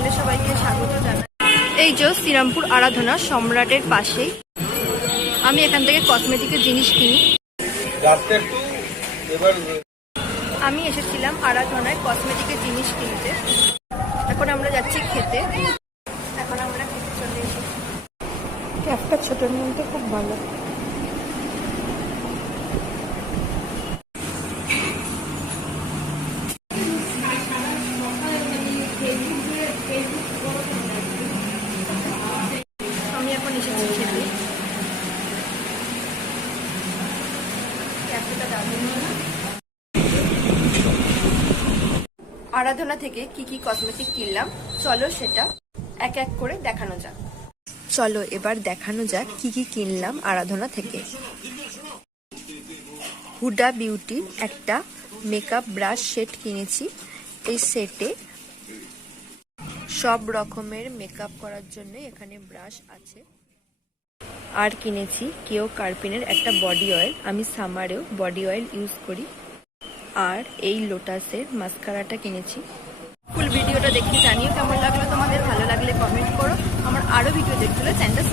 চ্যানেলে সবাইকে স্বাগত জানাই। এই যে শ্রীরামপুর আরাধনা সম্রাটের পাশেই আমি এখান থেকে কসমেটিকের জিনিস কিনি। আমি এসেছিলাম আরাধনায় কসমেটিকের জিনিস কিনতে। এখন আমরা যাচ্ছি খেতে। এখন আমরা খেতে চলে এসেছি। একটা ছোটোর মধ্যে খুব ভালো। আমি এখন এসেছি খেতে? আরাধনা থেকে কি কি কসমেটিক কিনলাম, চলো সেটা এক এক করে দেখানো যাক। চলো এবার দেখানো যাক কি কি কিনলাম আরাধনা থেকে। হুডা বিউটির একটা মেকআপ ব্রাশ সেট কিনেছি। এই সেটে সব রকমের মেকআপ করার জন্য এখানে ব্রাশ আছে। আর কিনেছি কেউ কার্পিনের একটা বডি অয়েল আমি সামারেও বডি অয়েল ইউজ করি। আর এই লোটাসের মাস্কারাটা কিনেছি। ফুল ভিডিওটা দেখে জানিও কেমন লাগল। তোমাদের ভালো লাগলে কমেন্ট করো। আমার আরও ভিডিও দেখতে হলে চ্যানেলটা